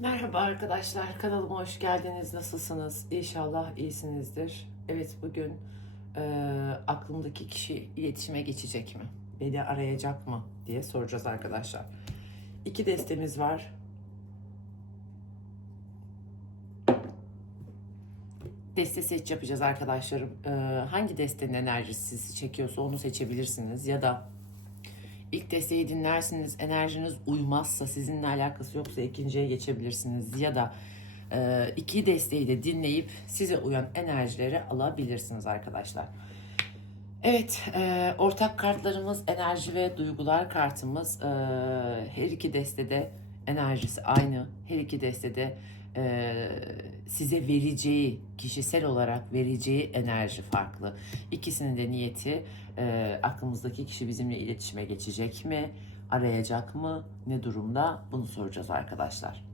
Merhaba arkadaşlar, kanalıma hoş geldiniz. Nasılsınız? İnşallah iyisinizdir. Evet, bugün e, aklımdaki kişi iletişime geçecek mi? Beni arayacak mı diye soracağız arkadaşlar. İki destemiz var. Deste seç yapacağız arkadaşlarım. E, hangi destenin enerjisi sizi çekiyorsa onu seçebilirsiniz. Ya da İlk desteği dinlersiniz, enerjiniz uymazsa, sizinle alakası yoksa ikinciye geçebilirsiniz. Ya da e, iki desteği de dinleyip size uyan enerjileri alabilirsiniz arkadaşlar. Evet, e, ortak kartlarımız enerji ve duygular kartımız. E, her iki destede enerjisi aynı. Her iki destede e, size vereceği, kişisel olarak vereceği enerji farklı. İkisinin de niyeti e, aklımızdaki kişi bizimle iletişime geçecek mi, arayacak mı, ne durumda bunu soracağız arkadaşlar.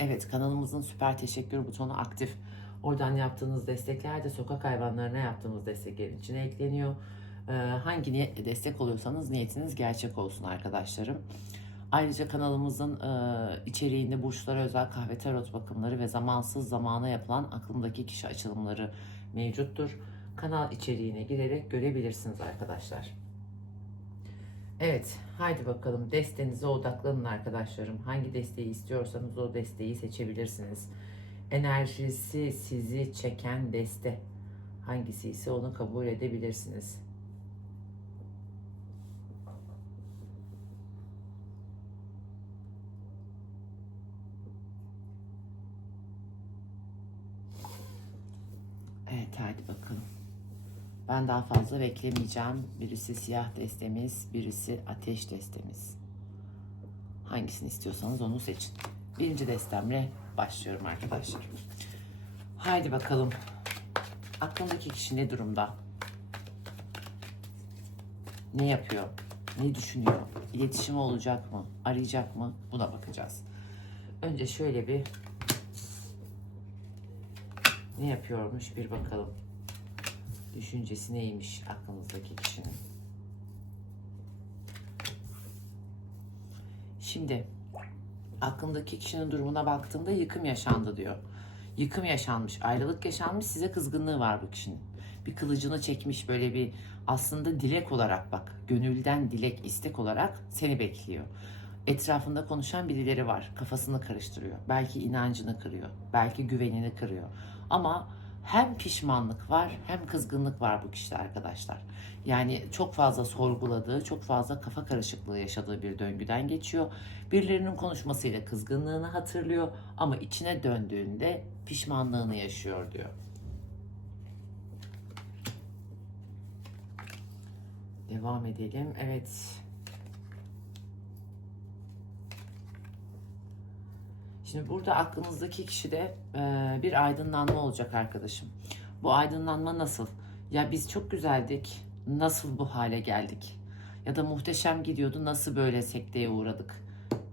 Evet kanalımızın süper teşekkür butonu aktif. Oradan yaptığınız destekler de sokak hayvanlarına yaptığımız desteklerin içine ekleniyor. Ee, hangi niyetle destek oluyorsanız niyetiniz gerçek olsun arkadaşlarım. Ayrıca kanalımızın e, içeriğinde burçlara özel kahve tarot bakımları ve zamansız zamana yapılan aklımdaki kişi açılımları mevcuttur. Kanal içeriğine girerek görebilirsiniz arkadaşlar. Evet, haydi bakalım destenize odaklanın arkadaşlarım. Hangi desteği istiyorsanız o desteği seçebilirsiniz. Enerjisi sizi çeken deste hangisi ise onu kabul edebilirsiniz. Evet, haydi bakalım. Ben daha fazla beklemeyeceğim. Birisi siyah destemiz, birisi ateş destemiz. Hangisini istiyorsanız onu seçin. Birinci destemle başlıyorum arkadaşlar. Haydi bakalım. Aklındaki kişi ne durumda? Ne yapıyor? Ne düşünüyor? İletişimi olacak mı? Arayacak mı? Buna bakacağız. Önce şöyle bir ne yapıyormuş bir bakalım. Düşüncesi neymiş aklınızdaki kişinin? Şimdi aklındaki kişinin durumuna baktığımda yıkım yaşandı diyor. Yıkım yaşanmış, ayrılık yaşanmış, size kızgınlığı var bu kişinin. Bir kılıcını çekmiş böyle bir aslında dilek olarak bak, gönülden dilek, istek olarak seni bekliyor. Etrafında konuşan birileri var, kafasını karıştırıyor. Belki inancını kırıyor, belki güvenini kırıyor. Ama hem pişmanlık var hem kızgınlık var bu kişide arkadaşlar. Yani çok fazla sorguladığı, çok fazla kafa karışıklığı yaşadığı bir döngüden geçiyor. Birilerinin konuşmasıyla kızgınlığını hatırlıyor ama içine döndüğünde pişmanlığını yaşıyor diyor. Devam edelim. Evet. Şimdi burada aklınızdaki kişide e, bir aydınlanma olacak arkadaşım. Bu aydınlanma nasıl? Ya biz çok güzeldik. Nasıl bu hale geldik? Ya da muhteşem gidiyordu. Nasıl böyle sekteye uğradık?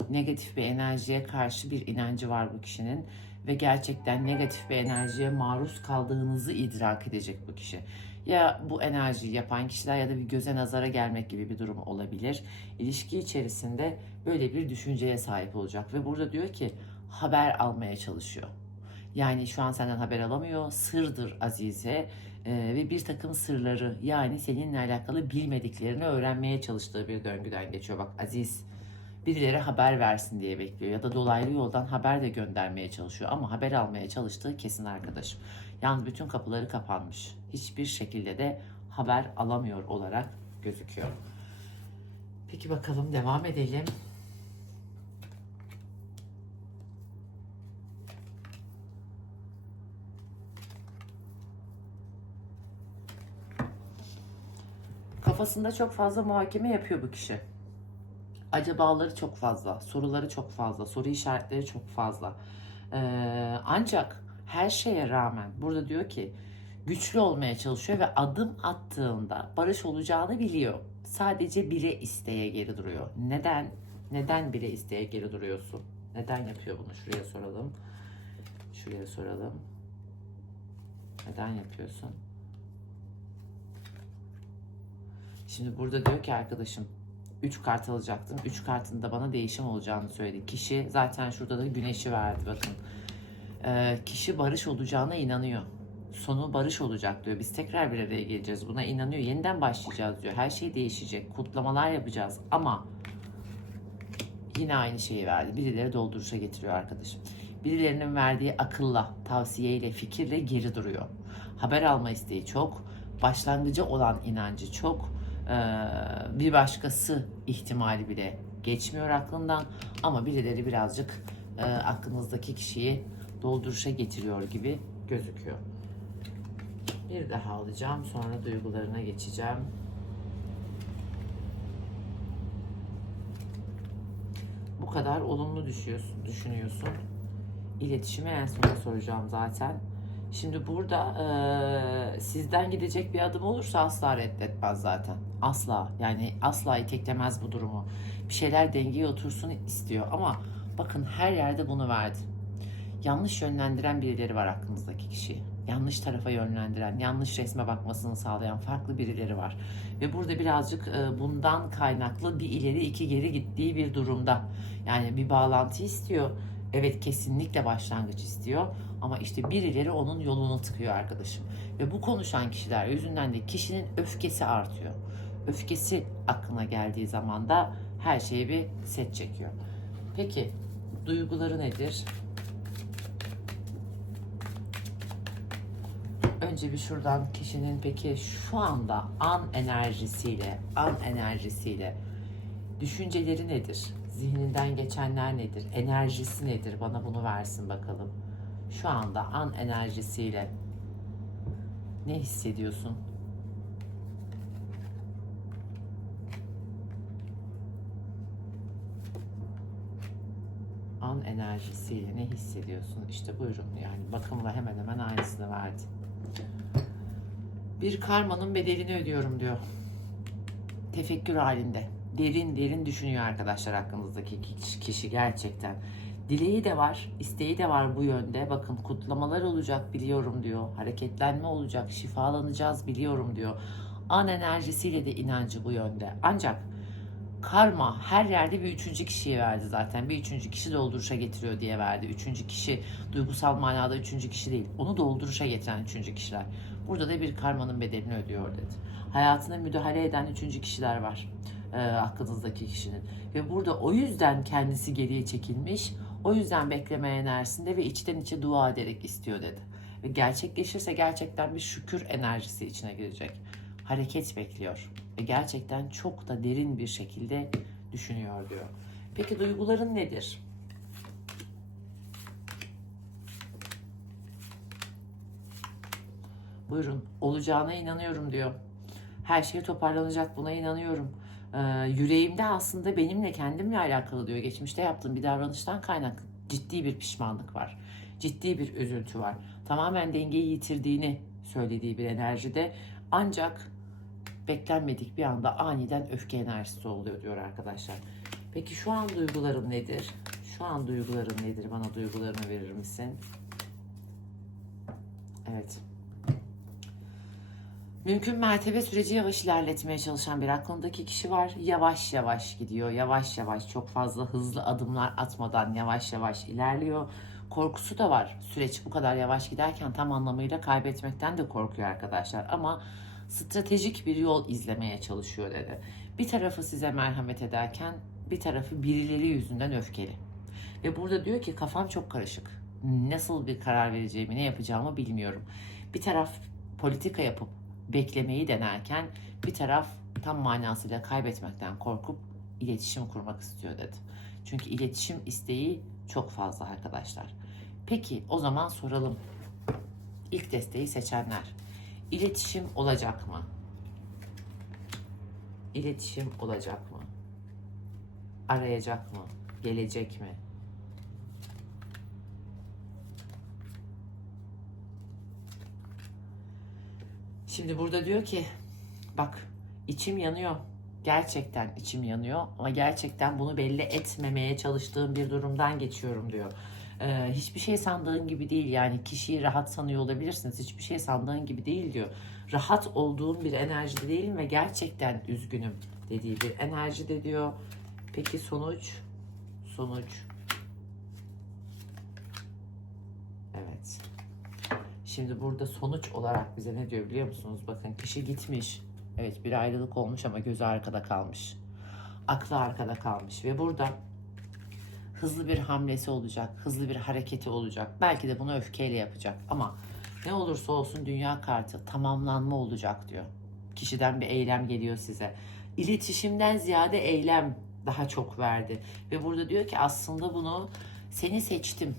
Negatif bir enerjiye karşı bir inancı var bu kişinin ve gerçekten negatif bir enerjiye maruz kaldığınızı idrak edecek bu kişi. Ya bu enerjiyi yapan kişiler ya da bir göze nazara gelmek gibi bir durum olabilir. İlişki içerisinde böyle bir düşünceye sahip olacak ve burada diyor ki haber almaya çalışıyor. Yani şu an senden haber alamıyor. Sırdır Azize ee, ve bir takım sırları yani seninle alakalı bilmediklerini öğrenmeye çalıştığı bir döngüden geçiyor. Bak Aziz birileri haber versin diye bekliyor ya da dolaylı yoldan haber de göndermeye çalışıyor ama haber almaya çalıştığı kesin arkadaşım. Yalnız bütün kapıları kapanmış. Hiçbir şekilde de haber alamıyor olarak gözüküyor. Peki bakalım devam edelim. Kafasında çok fazla muhakeme yapıyor bu kişi. Acabaları çok fazla, soruları çok fazla, soru işaretleri çok fazla. Ee, ancak her şeye rağmen burada diyor ki güçlü olmaya çalışıyor ve adım attığında barış olacağını biliyor. Sadece bile isteye geri duruyor. Neden? Neden bile isteye geri duruyorsun? Neden yapıyor bunu? Şuraya soralım. Şuraya soralım. Neden yapıyorsun? Şimdi burada diyor ki arkadaşım 3 kart alacaktım. 3 kartında bana değişim olacağını söyledi. Kişi zaten şurada da güneşi verdi bakın. Ee, kişi barış olacağına inanıyor. Sonu barış olacak diyor. Biz tekrar bir araya geleceğiz. Buna inanıyor. Yeniden başlayacağız diyor. Her şey değişecek. Kutlamalar yapacağız. Ama yine aynı şeyi verdi. Birileri dolduruşa getiriyor arkadaşım. Birilerinin verdiği akılla, tavsiyeyle, fikirle geri duruyor. Haber alma isteği çok. Başlangıcı olan inancı çok. Ee, bir başkası ihtimali bile geçmiyor aklından. Ama birileri birazcık e, aklınızdaki kişiyi dolduruşa getiriyor gibi gözüküyor. Bir daha alacağım. Sonra duygularına geçeceğim. Bu kadar olumlu düşünüyorsun. İletişimi en sona soracağım zaten. Şimdi burada eee, sizden gidecek bir adım olursa asla reddetmez zaten. Asla. Yani asla iteklemez bu durumu. Bir şeyler dengeye otursun istiyor ama bakın her yerde bunu verdi. Yanlış yönlendiren birileri var aklınızdaki kişiyi. Yanlış tarafa yönlendiren, yanlış resme bakmasını sağlayan farklı birileri var. Ve burada birazcık e, bundan kaynaklı bir ileri iki geri gittiği bir durumda. Yani bir bağlantı istiyor. Evet kesinlikle başlangıç istiyor. Ama işte birileri onun yolunu tıkıyor arkadaşım. Ve bu konuşan kişiler yüzünden de kişinin öfkesi artıyor. Öfkesi aklına geldiği zaman da her şeye bir set çekiyor. Peki duyguları nedir? Önce bir şuradan kişinin peki şu anda an enerjisiyle, an enerjisiyle düşünceleri nedir? Zihninden geçenler nedir? Enerjisi nedir? Bana bunu versin bakalım. Şu anda an enerjisiyle ne hissediyorsun? An enerjisiyle ne hissediyorsun? İşte buyurun yani bakımla hemen hemen aynısını verdi. Bir karmanın bedelini ödüyorum diyor. Tefekkür halinde. Derin derin düşünüyor arkadaşlar aklınızdaki kişi, kişi gerçekten. Dileği de var, isteği de var bu yönde. Bakın kutlamalar olacak biliyorum diyor. Hareketlenme olacak, şifalanacağız biliyorum diyor. An enerjisiyle de inancı bu yönde. Ancak karma her yerde bir üçüncü kişiye verdi zaten. Bir üçüncü kişi dolduruşa getiriyor diye verdi. Üçüncü kişi duygusal manada üçüncü kişi değil. Onu dolduruşa getiren üçüncü kişiler. Burada da bir karmanın bedelini ödüyor dedi. Hayatına müdahale eden üçüncü kişiler var. E, aklınızdaki kişinin. Ve burada o yüzden kendisi geriye çekilmiş. O yüzden bekleme enerjisinde ve içten içe dua ederek istiyor dedi. Ve gerçekleşirse gerçekten bir şükür enerjisi içine girecek. Hareket bekliyor. Ve gerçekten çok da derin bir şekilde düşünüyor diyor. Peki duyguların nedir? Buyurun olacağına inanıyorum diyor. Her şey toparlanacak buna inanıyorum. Ee, yüreğimde aslında benimle kendimle alakalı diyor. Geçmişte yaptığım bir davranıştan kaynaklı ciddi bir pişmanlık var. Ciddi bir üzüntü var. Tamamen dengeyi yitirdiğini söylediği bir enerjide ancak beklenmedik bir anda aniden öfke enerjisi oluyor diyor arkadaşlar. Peki şu an duygularım nedir? Şu an duygularım nedir? Bana duygularını verir misin? Evet. Mümkün mertebe süreci yavaş ilerletmeye çalışan bir aklındaki kişi var. Yavaş yavaş gidiyor. Yavaş yavaş çok fazla hızlı adımlar atmadan yavaş yavaş ilerliyor. Korkusu da var. Süreç bu kadar yavaş giderken tam anlamıyla kaybetmekten de korkuyor arkadaşlar. Ama stratejik bir yol izlemeye çalışıyor dedi. Bir tarafı size merhamet ederken bir tarafı birileri yüzünden öfkeli. Ve burada diyor ki kafam çok karışık. Nasıl bir karar vereceğimi, ne yapacağımı bilmiyorum. Bir taraf politika yapıp beklemeyi denerken bir taraf tam manasıyla kaybetmekten korkup iletişim kurmak istiyor dedi. Çünkü iletişim isteği çok fazla arkadaşlar. Peki o zaman soralım. İlk desteği seçenler. İletişim olacak mı? İletişim olacak mı? Arayacak mı? Gelecek mi? Şimdi burada diyor ki bak içim yanıyor. Gerçekten içim yanıyor ama gerçekten bunu belli etmemeye çalıştığım bir durumdan geçiyorum diyor. Ee, hiçbir şey sandığın gibi değil yani kişiyi rahat sanıyor olabilirsiniz. Hiçbir şey sandığın gibi değil diyor. Rahat olduğum bir enerjide değilim ve gerçekten üzgünüm dediği bir enerji de diyor. Peki sonuç? Sonuç. Evet. Şimdi burada sonuç olarak bize ne diyor biliyor musunuz? Bakın kişi gitmiş. Evet bir ayrılık olmuş ama gözü arkada kalmış. Aklı arkada kalmış ve burada hızlı bir hamlesi olacak, hızlı bir hareketi olacak. Belki de bunu öfkeyle yapacak ama ne olursa olsun dünya kartı tamamlanma olacak diyor. Kişiden bir eylem geliyor size. İletişimden ziyade eylem daha çok verdi. Ve burada diyor ki aslında bunu seni seçtim.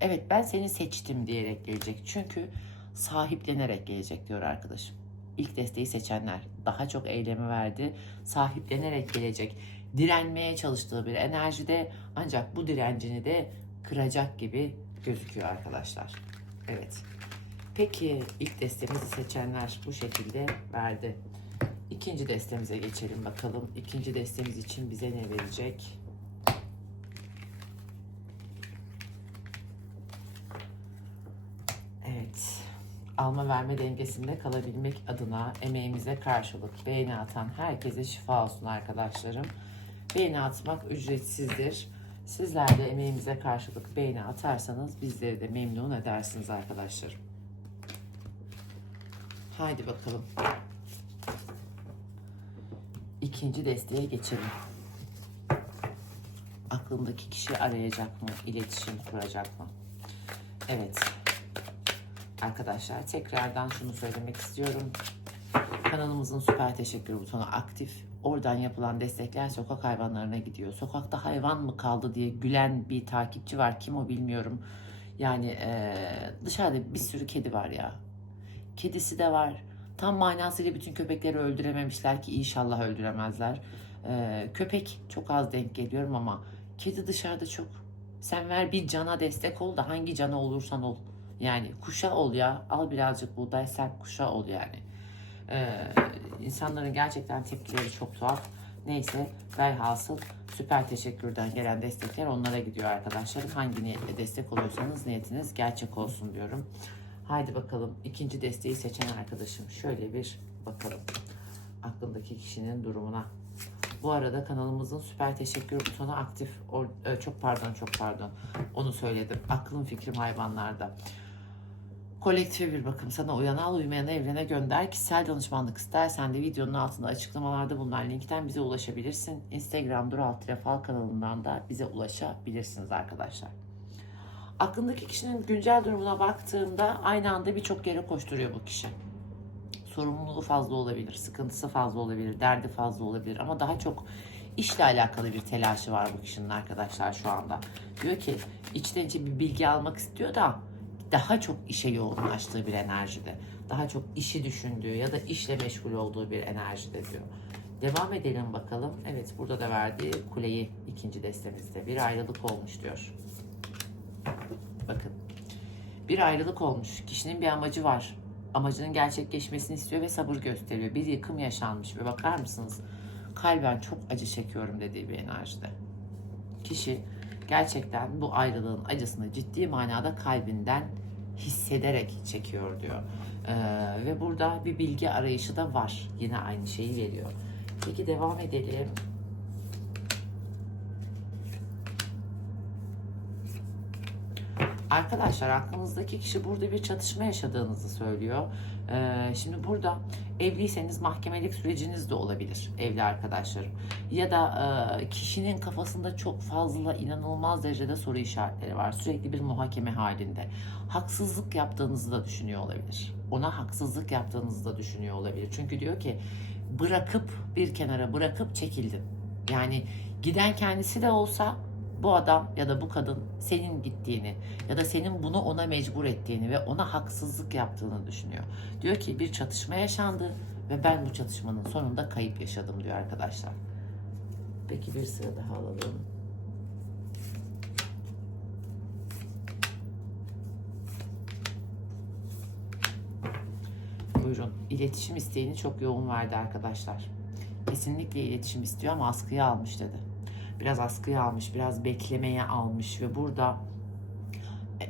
Evet ben seni seçtim diyerek gelecek. Çünkü sahiplenerek gelecek diyor arkadaşım. İlk desteği seçenler daha çok eylemi verdi. Sahiplenerek gelecek. Direnmeye çalıştığı bir enerjide ancak bu direncini de kıracak gibi gözüküyor arkadaşlar. Evet. Peki ilk destemizi seçenler bu şekilde verdi. İkinci destemize geçelim bakalım. İkinci destemiz için bize ne verecek? Evet. Alma verme dengesinde kalabilmek adına emeğimize karşılık beğeni atan herkese şifa olsun arkadaşlarım. Beğeni atmak ücretsizdir. Sizler de emeğimize karşılık beğeni atarsanız bizleri de memnun edersiniz arkadaşlarım. Haydi bakalım. İkinci desteğe geçelim. Aklındaki kişi arayacak mı? İletişim kuracak mı? Evet. Arkadaşlar tekrardan şunu söylemek istiyorum. Kanalımızın süper teşekkür butonu aktif. Oradan yapılan destekler sokak hayvanlarına gidiyor. Sokakta hayvan mı kaldı diye gülen bir takipçi var. Kim o bilmiyorum. Yani eee, dışarıda bir sürü kedi var ya. Kedisi de var. Tam manasıyla bütün köpekleri öldürememişler ki inşallah öldüremezler. Eee, köpek çok az denk geliyorum ama kedi dışarıda çok. Sen ver bir cana destek ol da hangi cana olursan ol. Yani kuşa ol ya. Al birazcık buğday sen kuşa ol yani. Ee, insanların gerçekten tepkileri çok tuhaf. Neyse velhasıl süper teşekkürden gelen destekler onlara gidiyor arkadaşlarım. Hangi niyetle destek oluyorsanız niyetiniz gerçek olsun diyorum. Haydi bakalım ikinci desteği seçen arkadaşım şöyle bir bakalım aklındaki kişinin durumuna. Bu arada kanalımızın süper teşekkür butonu aktif. Or- e, çok pardon çok pardon. Onu söyledim. Aklım fikrim hayvanlarda. Kolektif bir bakım sana uyana al uymayana evrene gönder. Kişisel danışmanlık istersen de videonun altında açıklamalarda bulunan linkten bize ulaşabilirsin. Instagram Dural Trefal kanalından da bize ulaşabilirsiniz arkadaşlar. Aklındaki kişinin güncel durumuna baktığımda aynı anda birçok yere koşturuyor bu kişi. Sorumluluğu fazla olabilir, sıkıntısı fazla olabilir, derdi fazla olabilir ama daha çok işle alakalı bir telaşı var bu kişinin arkadaşlar şu anda. Diyor ki içten içe bir bilgi almak istiyor da daha çok işe yoğunlaştığı bir enerjide. Daha çok işi düşündüğü ya da işle meşgul olduğu bir enerjide diyor. Devam edelim bakalım. Evet burada da verdiği kuleyi ikinci destemizde. Bir ayrılık olmuş diyor. Bakın. Bir ayrılık olmuş. Kişinin bir amacı var. Amacının gerçekleşmesini istiyor ve sabır gösteriyor. Bir yıkım yaşanmış ve bakar mısınız? Kalben çok acı çekiyorum dediği bir enerjide. Kişi gerçekten bu ayrılığın acısını ciddi manada kalbinden hissederek çekiyor diyor. Ee, ve burada bir bilgi arayışı da var. Yine aynı şeyi veriyor. Peki devam edelim. Arkadaşlar aklınızdaki kişi burada bir çatışma yaşadığınızı söylüyor. Ee, şimdi burada evliyseniz mahkemelik süreciniz de olabilir evli arkadaşlarım. Ya da e, kişinin kafasında çok fazla inanılmaz derecede soru işaretleri var. Sürekli bir muhakeme halinde. Haksızlık yaptığınızı da düşünüyor olabilir. Ona haksızlık yaptığınızı da düşünüyor olabilir. Çünkü diyor ki bırakıp bir kenara bırakıp çekildim. Yani giden kendisi de olsa bu adam ya da bu kadın senin gittiğini ya da senin bunu ona mecbur ettiğini ve ona haksızlık yaptığını düşünüyor. Diyor ki bir çatışma yaşandı ve ben bu çatışmanın sonunda kayıp yaşadım diyor arkadaşlar. Peki bir sıra daha alalım. Buyurun. İletişim isteğini çok yoğun verdi arkadaşlar. Kesinlikle iletişim istiyor ama askıya almış dedi biraz askıya almış, biraz beklemeye almış ve burada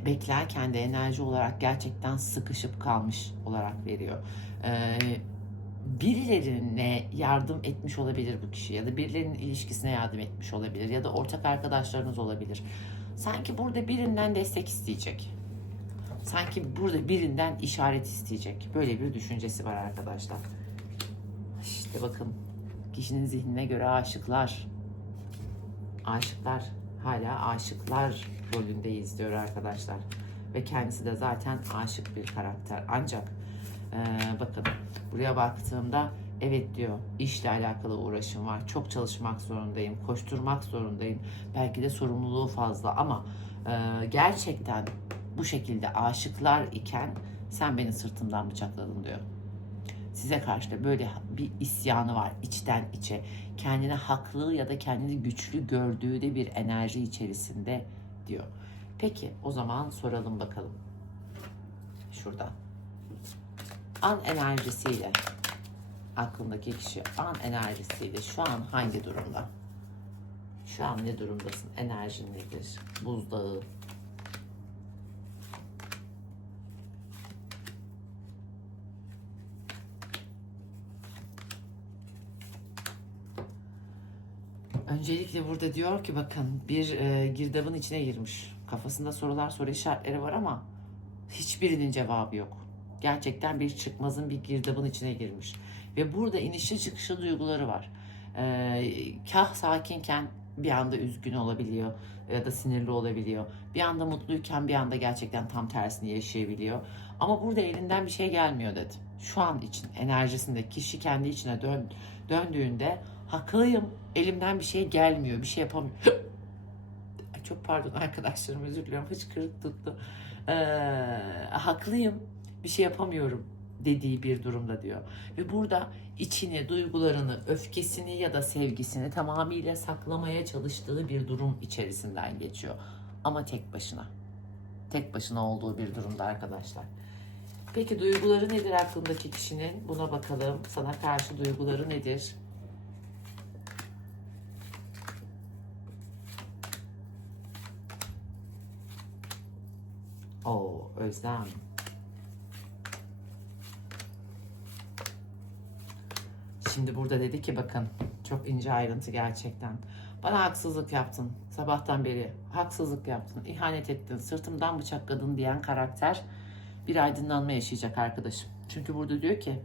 beklerken de enerji olarak gerçekten sıkışıp kalmış olarak veriyor. Ee, birilerine yardım etmiş olabilir bu kişi ya da birilerinin ilişkisine yardım etmiş olabilir ya da ortak arkadaşlarınız olabilir. Sanki burada birinden destek isteyecek. Sanki burada birinden işaret isteyecek. Böyle bir düşüncesi var arkadaşlar. İşte bakın kişinin zihnine göre aşıklar. Aşıklar hala aşıklar rolündeyiz diyor arkadaşlar. Ve kendisi de zaten aşık bir karakter. Ancak ee, bakın buraya baktığımda evet diyor işle alakalı uğraşım var. Çok çalışmak zorundayım. Koşturmak zorundayım. Belki de sorumluluğu fazla ama e, gerçekten bu şekilde aşıklar iken sen beni sırtımdan bıçakladın diyor. Size karşı da böyle bir isyanı var içten içe. Kendine haklı ya da kendini güçlü gördüğü de bir enerji içerisinde diyor. Peki o zaman soralım bakalım. Şurada an enerjisiyle aklındaki kişi an enerjisiyle şu an hangi durumda? Şu an ne durumdasın? Enerjin nedir? Buzdağı. Öncelikle burada diyor ki bakın bir e, girdabın içine girmiş. Kafasında sorular soru işaretleri var ama hiçbirinin cevabı yok gerçekten bir çıkmazın bir girdabın içine girmiş. Ve burada inişli çıkışlı duyguları var. Ee, kah sakinken bir anda üzgün olabiliyor ya da sinirli olabiliyor. Bir anda mutluyken bir anda gerçekten tam tersini yaşayabiliyor. Ama burada elinden bir şey gelmiyor dedi. Şu an için enerjisinde kişi kendi içine dön, döndüğünde haklıyım elimden bir şey gelmiyor bir şey yapamıyorum. Çok pardon arkadaşlarım özür diliyorum hıçkırık tuttu. Ee, haklıyım bir şey yapamıyorum dediği bir durumda diyor. Ve burada içini, duygularını, öfkesini ya da sevgisini tamamıyla saklamaya çalıştığı bir durum içerisinden geçiyor. Ama tek başına. Tek başına olduğu bir durumda arkadaşlar. Peki duyguları nedir aklındaki kişinin? Buna bakalım. Sana karşı duyguları nedir? Oo, özlem. Şimdi burada dedi ki bakın çok ince ayrıntı gerçekten. Bana haksızlık yaptın. Sabahtan beri haksızlık yaptın. ihanet ettin. Sırtımdan bıçakladın diyen karakter bir aydınlanma yaşayacak arkadaşım. Çünkü burada diyor ki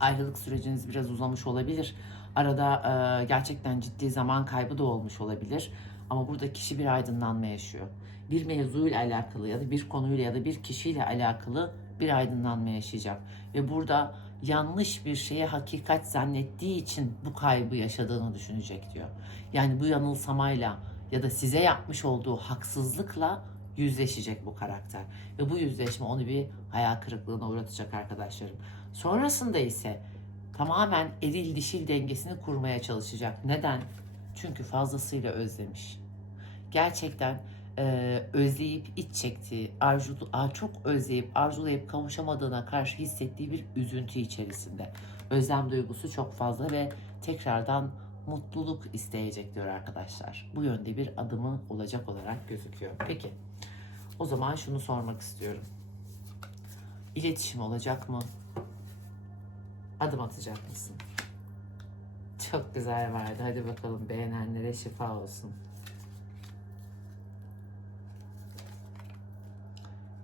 ayrılık süreciniz biraz uzamış olabilir. Arada e, gerçekten ciddi zaman kaybı da olmuş olabilir. Ama burada kişi bir aydınlanma yaşıyor. Bir mevzuyla alakalı ya da bir konuyla ya da bir kişiyle alakalı bir aydınlanma yaşayacak. Ve burada yanlış bir şeye hakikat zannettiği için bu kaybı yaşadığını düşünecek diyor. Yani bu yanılsamayla ya da size yapmış olduğu haksızlıkla yüzleşecek bu karakter. Ve bu yüzleşme onu bir hayal kırıklığına uğratacak arkadaşlarım. Sonrasında ise tamamen eril dişil dengesini kurmaya çalışacak. Neden? Çünkü fazlasıyla özlemiş. Gerçekten e, özleyip iç çektiği, arzulu, çok özleyip arzulayıp kavuşamadığına karşı hissettiği bir üzüntü içerisinde. Özlem duygusu çok fazla ve tekrardan mutluluk isteyecek diyor arkadaşlar. Bu yönde bir adımı olacak olarak gözüküyor. Peki o zaman şunu sormak istiyorum. İletişim olacak mı? Adım atacak mısın? Çok güzel vardı. Hadi bakalım beğenenlere şifa olsun.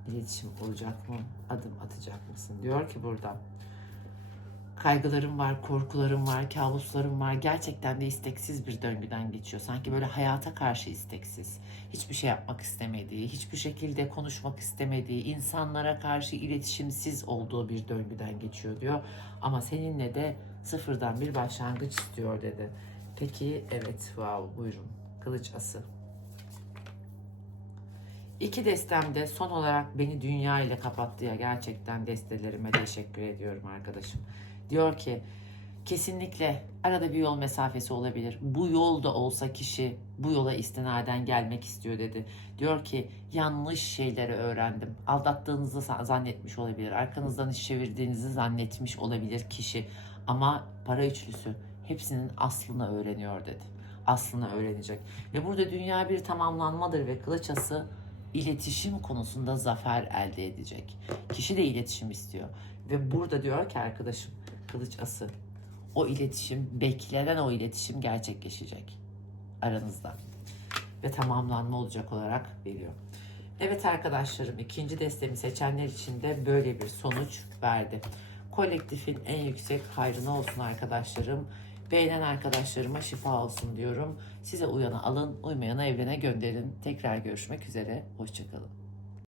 İletişim olacak mı? Adım atacak mısın? Diyor ki burada. Kaygılarım var, korkularım var, kabuslarım var. Gerçekten de isteksiz bir döngüden geçiyor. Sanki böyle hayata karşı isteksiz. Hiçbir şey yapmak istemediği, hiçbir şekilde konuşmak istemediği, insanlara karşı iletişimsiz olduğu bir döngüden geçiyor diyor. Ama seninle de sıfırdan bir başlangıç istiyor dedi. Peki evet wow buyurun. Kılıç ası. İki destem de son olarak beni dünya ile kapattı ya gerçekten destelerime teşekkür ediyorum arkadaşım. Diyor ki kesinlikle arada bir yol mesafesi olabilir. Bu yolda olsa kişi bu yola istinaden gelmek istiyor dedi. Diyor ki yanlış şeyleri öğrendim. Aldattığınızı zannetmiş olabilir. Arkanızdan iş çevirdiğinizi zannetmiş olabilir kişi. Ama para üçlüsü hepsinin aslını öğreniyor dedi. Aslını öğrenecek. Ve burada dünya bir tamamlanmadır ve kılıçası iletişim konusunda zafer elde edecek. Kişi de iletişim istiyor. Ve burada diyor ki arkadaşım kılıç ası. O iletişim, beklenen o iletişim gerçekleşecek aranızda. Ve tamamlanma olacak olarak veriyor. Evet arkadaşlarım ikinci destemi seçenler için de böyle bir sonuç verdi. Kolektifin en yüksek hayrına olsun arkadaşlarım. Beğenen arkadaşlarıma şifa olsun diyorum. Size uyanı alın, uymayana evrene gönderin. Tekrar görüşmek üzere. Hoşçakalın.